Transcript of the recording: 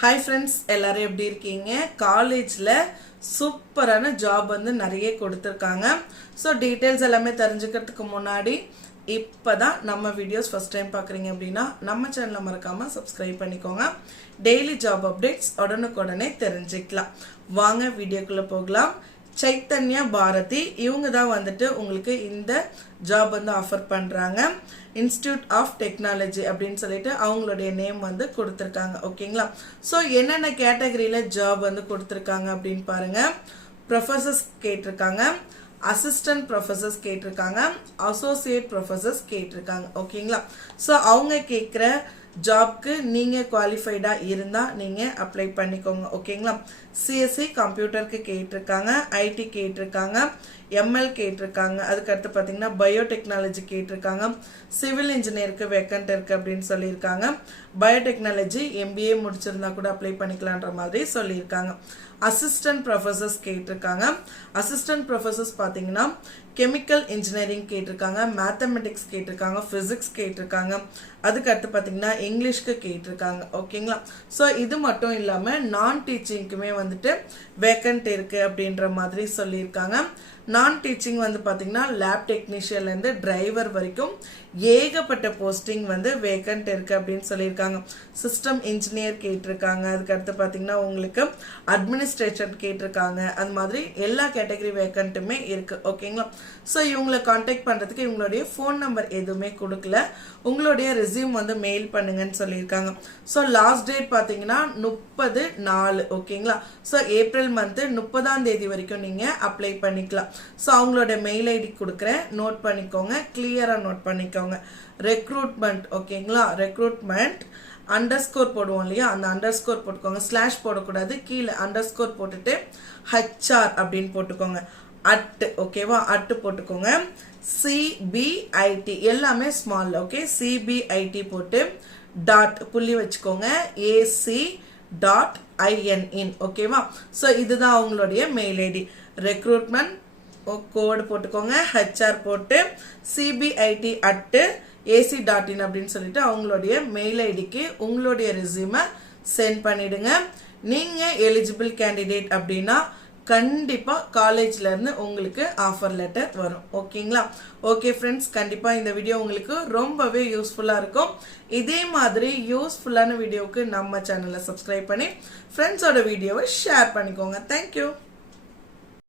Hi friends எல்லாரும் எப்படி இருக்கீங்க? காலேஜில் சூப்பரான ஜாப் வந்து நிறைய கொடுத்துருக்காங்க. ஸோ டீட்டெயில்ஸ் எல்லாமே தெரிஞ்சுக்கிறதுக்கு முன்னாடி இப்போ தான் நம்ம வீடியோஸ் ஃபஸ்ட் டைம் பார்க்குறீங்க அப்படின்னா நம்ம சேனலை மறக்காமல் சப்ஸ்கிரைப் பண்ணிக்கோங்க. டெய்லி ஜாப் அப்டேட்ஸ் உடனுக்குடனே தெரிஞ்சுக்கலாம். வாங்க வீடியோக்குள்ளே போகலாம். சைத்தன்யா பாரதி இவங்க தான் வந்துட்டு உங்களுக்கு இந்த ஜாப் வந்து ஆஃபர் பண்ணுறாங்க இன்ஸ்டியூட் ஆஃப் டெக்னாலஜி அப்படின்னு சொல்லிட்டு அவங்களுடைய நேம் வந்து கொடுத்துருக்காங்க. ஓகேங்களா ஸோ என்னென்ன கேட்டகரியில் ஜாப் வந்து கொடுத்துருக்காங்க அப்படின்னு பாருங்கள் ப்ரொஃபஸர்ஸ் கேட்டிருக்காங்க. அசிஸ்டன்ட் ப்ரொஃபஸர்ஸ் கேட்டிருக்காங்க. அசோசியேட் ப்ரொஃபஸர்ஸ் கேட்டிருக்காங்க. ஓகேங்களா ஸோ அவங்க கேட்குற ஜாப்க்கு நீங்கள் குவாலிஃபைடாக இருந்தால் நீங்கள் அப்ளை பண்ணிக்கோங்க ஓகேங்களா சிஎஸ்சி கம்ப்யூட்டருக்கு கேட்டிருக்காங்க ஐடி கேட்டிருக்காங்க எம்எல் கேட்டிருக்காங்க அதுக்கடுத்து பார்த்தீங்கன்னா பயோடெக்னாலஜி கேட்டிருக்காங்க சிவில் இன்ஜினியருக்கு வேக்கண்ட் இருக்குது அப்படின்னு சொல்லியிருக்காங்க. பயோடெக்னாலஜி எம்பிஏ முடிச்சிருந்தா கூட அப்ளை பண்ணிக்கலான்ற மாதிரி சொல்லியிருக்காங்க. அசிஸ்டன்ட் ப்ரொஃபஸர்ஸ் கேட்டிருக்காங்க. அசிஸ்டன்ட் ப்ரொஃபஸர்ஸ் பார்த்தீங்கன்னா கெமிக்கல் இன்ஜினியரிங் கேட்டிருக்காங்க மேத்தமெட்டிக்ஸ் கேட்டிருக்காங்க ஃபிசிக்ஸ் கேட்டிருக்காங்க. அதுக்கடுத்து பார்த்தீங்கன்னா இங்கிலீஷ்க்கு கேட்டிருக்காங்க. ஓகேங்களா ஸோ இது மட்டும் இல்லாமல் நான் டீச்சிங்க்குமே வந்துட்டு வேக்கண்ட் இருக்குது அப்படின்ற மாதிரி சொல்லியிருக்காங்க. நான் டீச்சிங் வந்து பார்த்தீங்கன்னா லேப் டெக்னீஷியன்லேருந்து டிரைவர் வரைக்கும் ஏகப்பட்ட போஸ்டிங் வந்து வேக்கண்ட் இருக்குது அப்படின்னு சொல்லியிருக்காங்க. சிஸ்டம் இன்ஜினியர் கேட்டிருக்காங்க. அதுக்கடுத்து பார்த்தீங்கன்னா உங்களுக்கு அட்மினிஸ்ட்ரேஷன் கேட்டிருக்காங்க. அது மாதிரி எல்லா கேட்டகரி வேக்கண்ட்டுமே இருக்குது ஓகேங்களா ஸோ இவங்களை காண்டாக்ட் பண்ணுறதுக்கு இவங்களுடைய ஃபோன் நம்பர் எதுவுமே கொடுக்கல. உங்களுடைய ரெசியூம் வந்து மெயில் பண்ணுங்கன்னு சொல்லியிருக்காங்க. ஸோ லாஸ்ட் டேட் பார்த்தீங்கன்னா முப்பது நாலு. ஓகேங்களா ஸோ ஏப்ரல் மந்த்து முப்பதாம் தேதி வரைக்கும் நீங்கள் அப்ளை பண்ணிக்கலாம். ஸோ அவங்களோட மெயில் ஐடி கொடுக்குறேன். நோட் பண்ணிக்கோங்க. கிளியராக நோட் பண்ணிக்கோங்க. ரெக்ரூட்மெண்ட் ஓகேங்களா ரெக்ரூட்மெண்ட் அண்டர் ஸ்கோர் போடுவோம் இல்லையா? அந்த அண்டர் ஸ்கோர் போட்டுக்கோங்க. ஸ்லாஷ் போடக்கூடாது. கீழே அண்டர் ஸ்கோர் போட்டுட்டு ஹச்ஆர் அப்படின்னு போட்டுக்கோங்க. அட்டு ஓகேவா அட்டு போட்டுக்கோங்க. சிபிஐடி எல்லாமே ஸ்மால் ஓகே சிபிஐடி போட்டு டாட் புள்ளி வச்சுக்கோங்க. ஏசி டாட் ஐஎன்இன் ஓகேவா ஸோ இதுதான் அவங்களுடைய மெயில் ஐடி ரெக்ரூட்மெண்ட் கோடு போட்டுக்கோங்க. ஹெச்ஆர் போட்டு CBIT at AC dot in அப்படின்னு சொல்லிட்டு அவங்களுடைய மெயில் ஐடிக்கு உங்களுடைய ரெசியூமை சென்ட் பண்ணிடுங்க. நீங்கள் எலிஜிபிள் கேண்டிடேட் அப்படின்னா கண்டிப்பாக காலேஜ்லேருந்து உங்களுக்கு ஆஃபர் லெட்டர் வரும். ஓகேங்களா ஓகே ஃப்ரெண்ட்ஸ் கண்டிப்பாக இந்த வீடியோ உங்களுக்கு ரொம்பவே யூஸ்ஃபுல்லாக இருக்கும். இதே மாதிரி யூஸ்ஃபுல்லான வீடியோவுக்கு நம்ம சேனலை சப்ஸ்கிரைப் பண்ணி ஃப்ரெண்ட்ஸோட வீடியோவை ஷேர் பண்ணிக்கோங்க. தேங்க்யூ